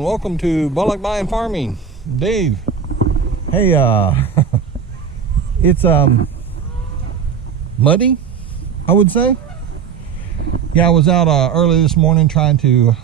and welcome to Bullock Buying Farming. Dave. Hey, it's muddy, I would say. Yeah, I was out early this morning trying to do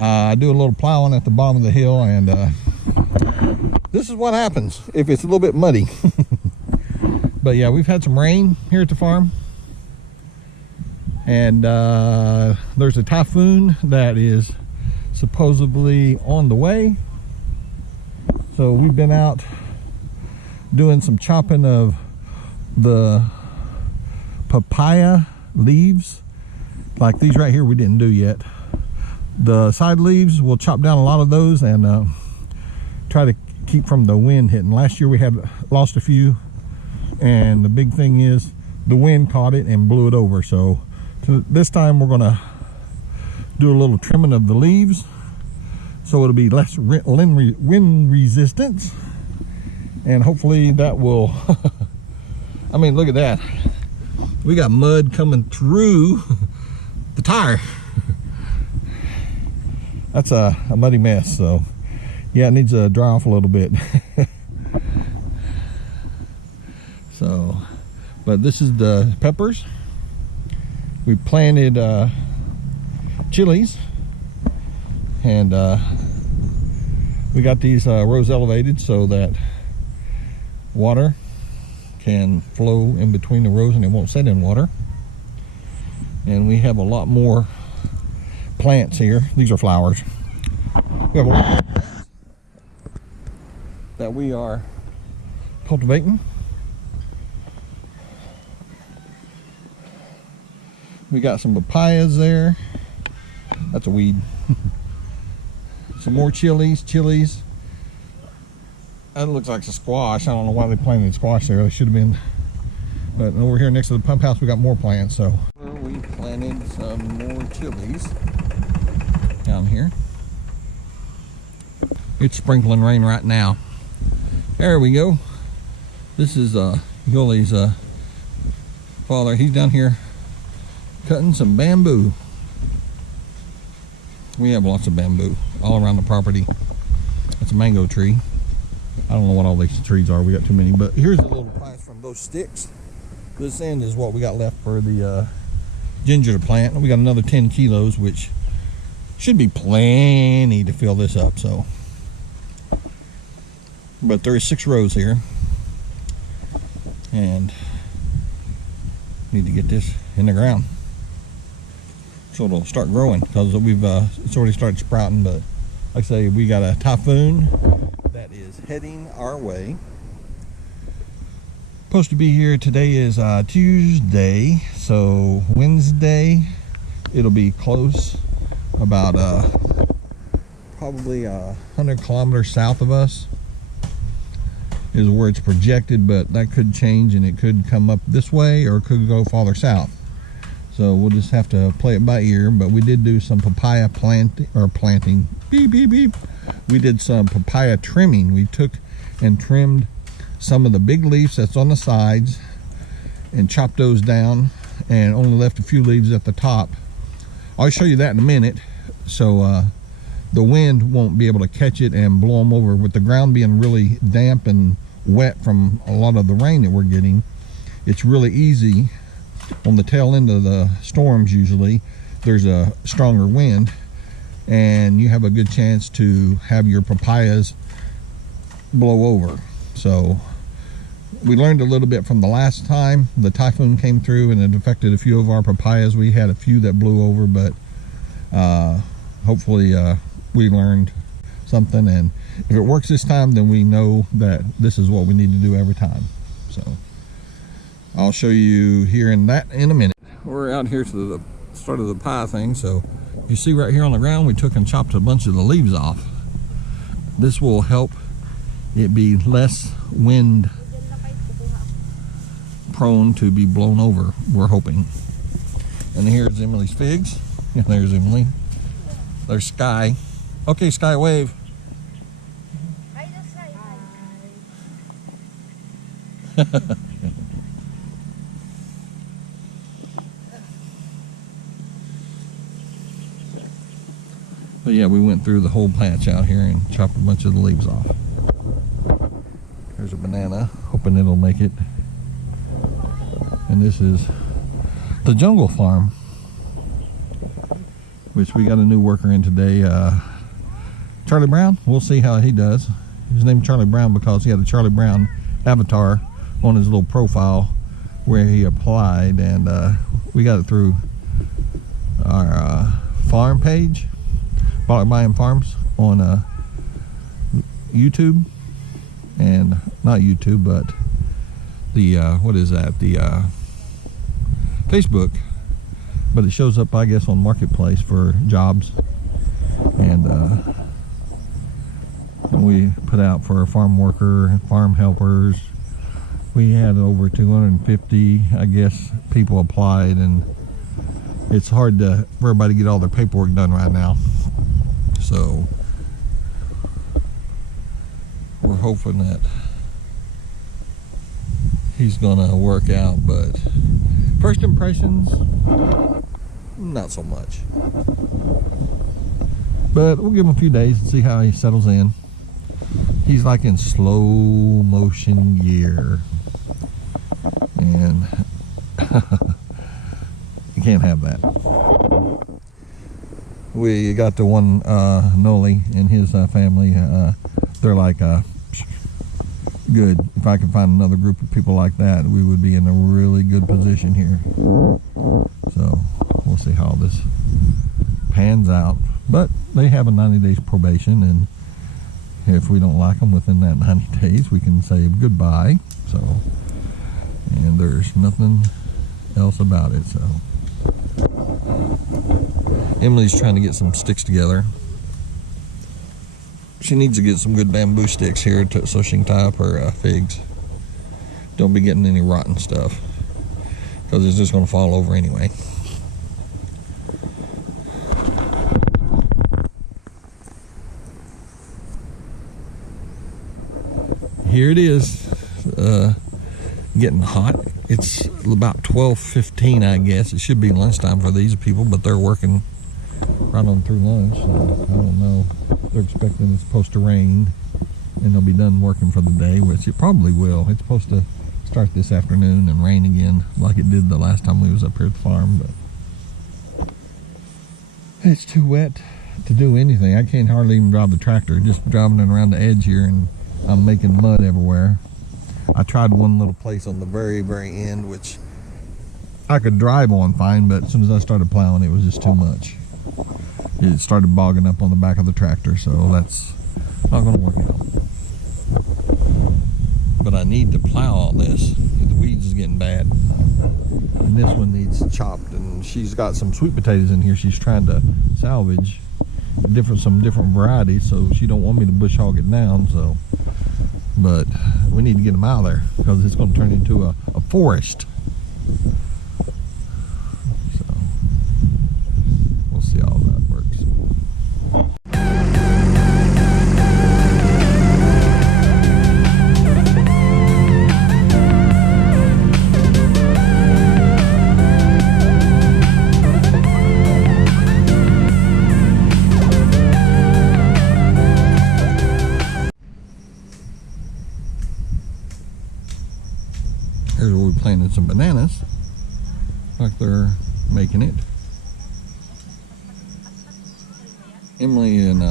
a little plowing at the bottom of the hill, and this is what happens if it's a little bit muddy. But yeah, we've had some rain here at the farm, and there's a typhoon that is supposedly on the way. So we've been out doing some chopping of the papaya leaves, like these right here we didn't do yet. The side leaves, we'll chop down a lot of those and try to keep from the wind hitting. Last year we had lost a few, and the big thing is the wind caught it and blew it over. So this time we're gonna do a little trimming of the leaves so it'll be less wind resistance, and hopefully that will I mean, look at that, we got mud coming through the tire. That's a muddy mess. So yeah, it needs to dry off a little bit. So, but this is the peppers. We planted chilies, and we got these rows elevated so that water can flow in between the rows and it won't set in water. And we have a lot more plants here. These are flowers. We have a lot more plants that we are cultivating. We got some papayas there. That's a weed. Some more chilies. That looks like a squash. I don't know why they planted squash there. They should have been. But over here next to the pump house, we got more plants. So we planted some more chilies down here. It's sprinkling rain right now. There we go. This is Yuli's father. He's down here cutting some bamboo. We have lots of bamboo all around the property. It's a mango tree. I don't know what all these trees are. We got too many. But here's a little price from those sticks. This end is what we got left for the ginger to plant. We got another 10 kilos, which should be plenty to fill this up. So, but there is 6 rows here, and need to get this in the ground so it'll start growing, because we've it's already started sprouting. But like I say, we got a typhoon that is heading our way. Supposed to be here. Today is Tuesday, so Wednesday it'll be close, about probably 100 kilometers south of us is where it's projected, but that could change and it could come up this way or it could go farther south. So we'll just have to play it by ear. But we did do some papaya planting. Beep, beep, beep. We did some papaya trimming. We took and trimmed some of the big leaves that's on the sides and chopped those down, and only left a few leaves at the top. I'll show you that in a minute. So the wind won't be able to catch it and blow them over. With the ground being really damp and wet from a lot of the rain that we're getting, it's really easy on the tail end of the storms. Usually there's a stronger wind, and you have a good chance to have your papayas blow over. So we learned a little bit from the last time the typhoon came through and it affected a few of our papayas. We had a few that blew over, but hopefully we learned something, and if it works this time, then we know that this is what we need to do every time. So I'll show you here in a minute. We're out here to the start of the pie thing. So you see right here on the ground, we took and chopped a bunch of the leaves off. This will help it be less wind prone to be blown over, we're hoping. And here's Emily's figs. And there's Emily. There's Sky. Okay, Sky, wave. But yeah, we went through the whole patch out here and chopped a bunch of the leaves off. There's a banana, hoping it'll make it. And this is the jungle farm, which we got a new worker in today, Charlie Brown. We'll see how he does. His name's Charlie Brown because he had a Charlie Brown avatar on his little profile where he applied, and we got it through our farm page, Buying Farms, on YouTube, and not YouTube, but the what is that, the Facebook, but it shows up, I guess, on Marketplace for jobs, and we put out for a farm worker and farm helpers. We had over 250, I guess, people applied, and it's hard for everybody to get all their paperwork done right now. So we're hoping that he's gonna work out, but first impressions, not so much. But we'll give him a few days and see how he settles in. He's like in slow motion gear, and you can't have that. We got the one Noli and his family. They're like, good. If I could find another group of people like that, we would be in a really good position here. So we'll see how this pans out. But they have a 90 days probation, and if we don't like them within that 90 days, we can say goodbye. So, and there's nothing else about it. So Emily's trying to get some sticks together. She needs to get some good bamboo sticks here so she can tie up her figs. Don't be getting any rotten stuff, because it's just going to fall over anyway. Here it is, getting hot. It's about 12:15, I guess. It should be lunchtime for these people, but they're working right on through lunch, so I don't know. They're expecting it's supposed to rain, and they'll be done working for the day, which it probably will. It's supposed to start this afternoon and rain again like it did the last time we was up here at the farm, but it's too wet to do anything. I can't hardly even drive the tractor. Just driving it around the edge here, and I'm making mud everywhere. I tried one little place on the very, very end, which I could drive on fine, but as soon as I started plowing, it was just too much. It started bogging up on the back of the tractor, so that's not going to work out. But I need to plow all this. The weeds is getting bad. And this one needs chopped, and she's got some sweet potatoes in here she's trying to salvage, some different varieties, so she don't want me to bush hog it down, so. But we need to get them out of there because it's going to turn into a forest. So we'll see how that works. Here's where we planted some bananas, like they're making it. Emily and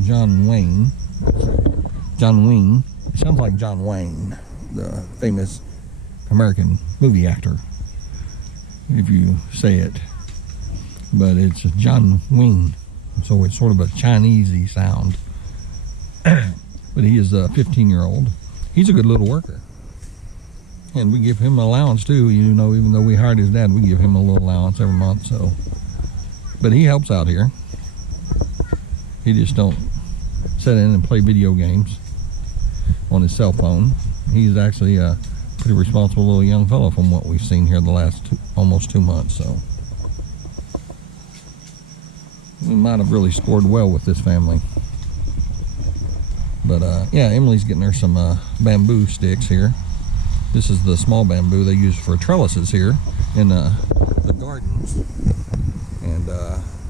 John Wayne. It sounds like John Wayne, the famous American movie actor, if you say it. But it's John Wayne, so it's sort of a Chinesey sound. But he is a 15-year-old. He's a good little worker. And we give him an allowance too, you know, even though we hired his dad, we give him a little allowance every month, so. But he helps out here. He just don't sit in and play video games on his cell phone. He's actually a pretty responsible little young fellow from what we've seen here the last almost 2 months, so. We might have really scored well with this family. But yeah, Emily's getting her some bamboo sticks here. This is the small bamboo they use for trellises here in the gardens. And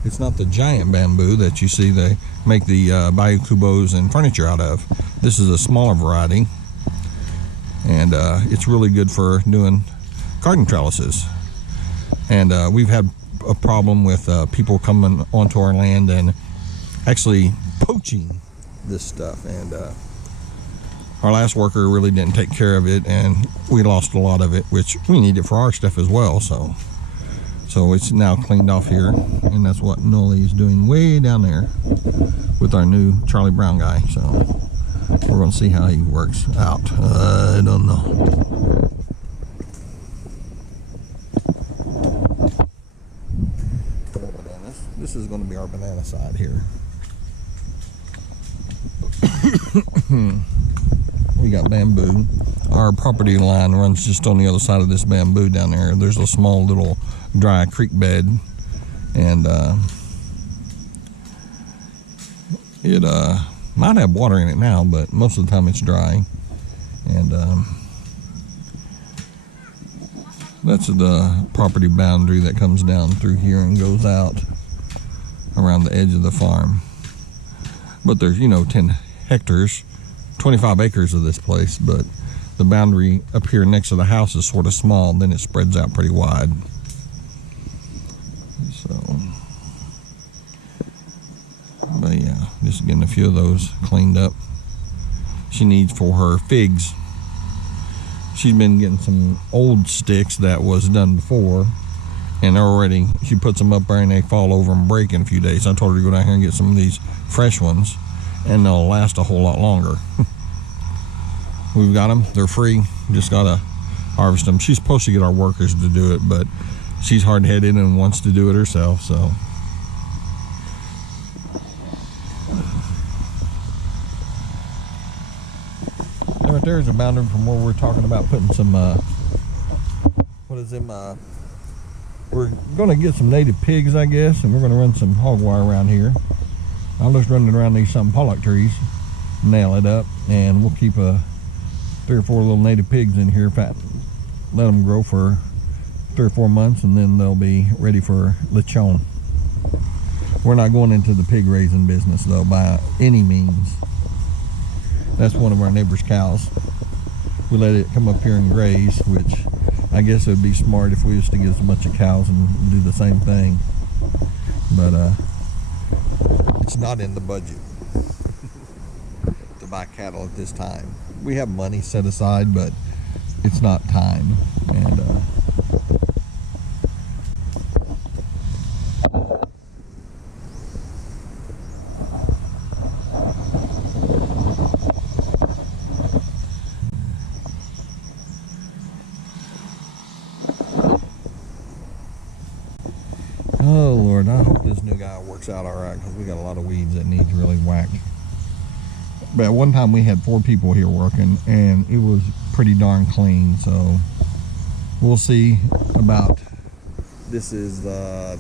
It's not the giant bamboo that you see they make the bayou kubos and furniture out of. This is a smaller variety, and it's really good for doing garden trellises. And we've had a problem with people coming onto our land and actually poaching this stuff, and our last worker really didn't take care of it, and we lost a lot of it, which we need it for our stuff as well. So it's now cleaned off here, and that's what Nolly is doing way down there with our new Charlie Brown guy. So we're going to see how he works out. I don't know. This is going to be our banana side here. We got bamboo. Our property line runs just on the other side of this bamboo down there. There's a small little dry creek bed, and it might have water in it now, but most of the time it's dry. And that's the property boundary that comes down through here and goes out around the edge of the farm. But there's 10 hectares, 25 acres of this place, but the boundary up here next to the house is sort of small, then it spreads out pretty wide. So, but yeah, just getting a few of those cleaned up. She needs for her figs. She's been getting some old sticks that was done before, and already she puts them up there and they fall over and break in a few days. I told her to go down here and get some of these fresh ones, and they'll last a whole lot longer. We've got them, they're free, just gotta harvest them. She's supposed to get our workers to do it, but she's hard-headed and wants to do it herself, so. And right there is a boundary from where we're talking about putting some, we're gonna get some native pigs, I guess, and we're gonna run some hog wire around here. I'll just run it around these pollock trees, nail it up, and we'll keep 3 or 4 little native pigs in here. Let them grow for 3 or 4 months, and then they'll be ready for lechon. We're not going into the pig raising business though, by any means. That's one of our neighbor's cows. We let it come up here and graze, which I guess it would be smart if we used to get us a bunch of cows and do the same thing. But it's not in the budget to buy cattle at this time. We have money set aside, but it's not time. And oh Lord, I hope this new guy works out all right, because we got a lot of weeds that needs really whacked. But at one time we had 4 people here working, and it was pretty darn clean. So we'll see about, this is the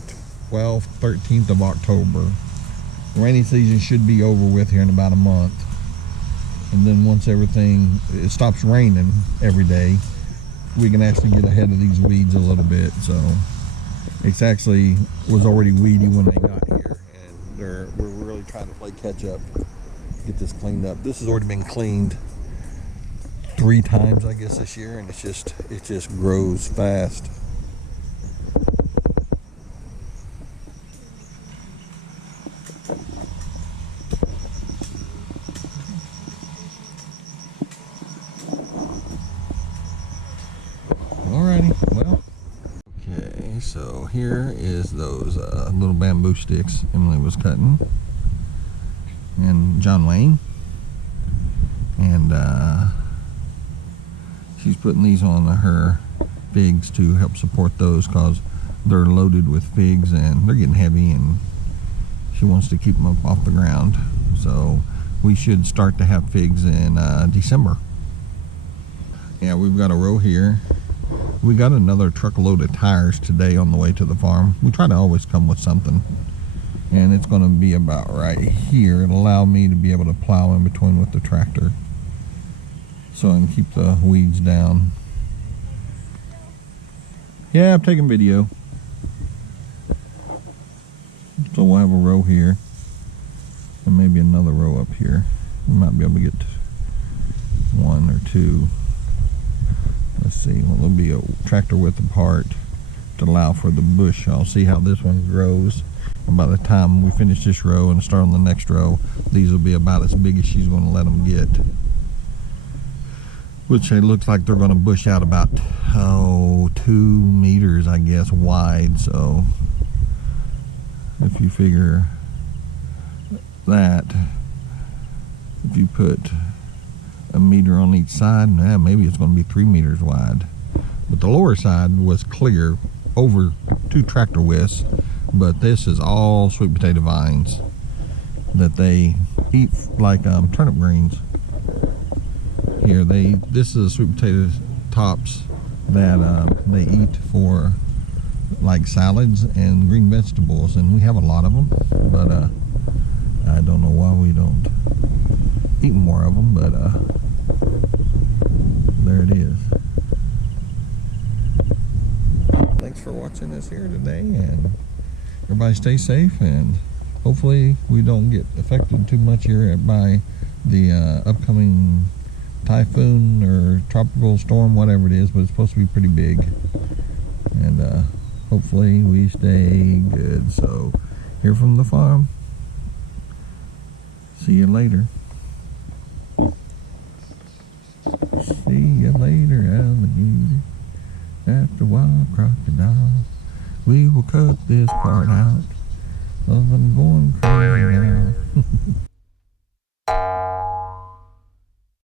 12th, 13th of October. The rainy season should be over with here in about a month. And then once it stops raining every day, we can actually get ahead of these weeds a little bit. So it's actually was already weedy when they got here, and we're really trying to play catch up. Get this cleaned up. This has already been cleaned 3 times, I guess, this year, and it just grows fast. Alrighty, well, okay, so here is those little bamboo sticks Emily was cutting, and John Wayne, and she's putting these on her figs to help support those, because they're loaded with figs and they're getting heavy, and she wants to keep them up off the ground. So we should start to have figs in December. Yeah, we've got a row here. We got another truckload of tires today on the way to the farm. We try to always come with something, and it's going to be about right here. It'll allow me to be able to plow in between with the tractor, so I can keep the weeds down. Yeah, I'm taking video. So we'll have a row here and maybe another row up here. We might be able to get one or two. Let's see, well, there'll be a tractor width apart to allow for the bush. I'll see how this one grows. And by the time we finish this row and start on the next row, these will be about as big as she's going to let them get. Which it looks like they're going to bush out about 2 meters, I guess, wide. So if you figure that, if you put a meter on each side, maybe it's going to be 3 meters wide. But the lower side was clear over 2 tractor widths, but this is all sweet potato vines that they eat like turnip greens. Here, this is sweet potato tops that they eat for like salads and green vegetables, and we have a lot of them, but I don't know why we don't eat more of them, but there it is. Thanks for watching us here today, and everybody stay safe, and hopefully we don't get affected too much here by the upcoming typhoon or tropical storm, whatever it is, but it's supposed to be pretty big, and hopefully we stay good. So here from the farm, see you later. See you later, alligator. After a while, crocodile. We will cut this part out, 'cause I'm going crazy now.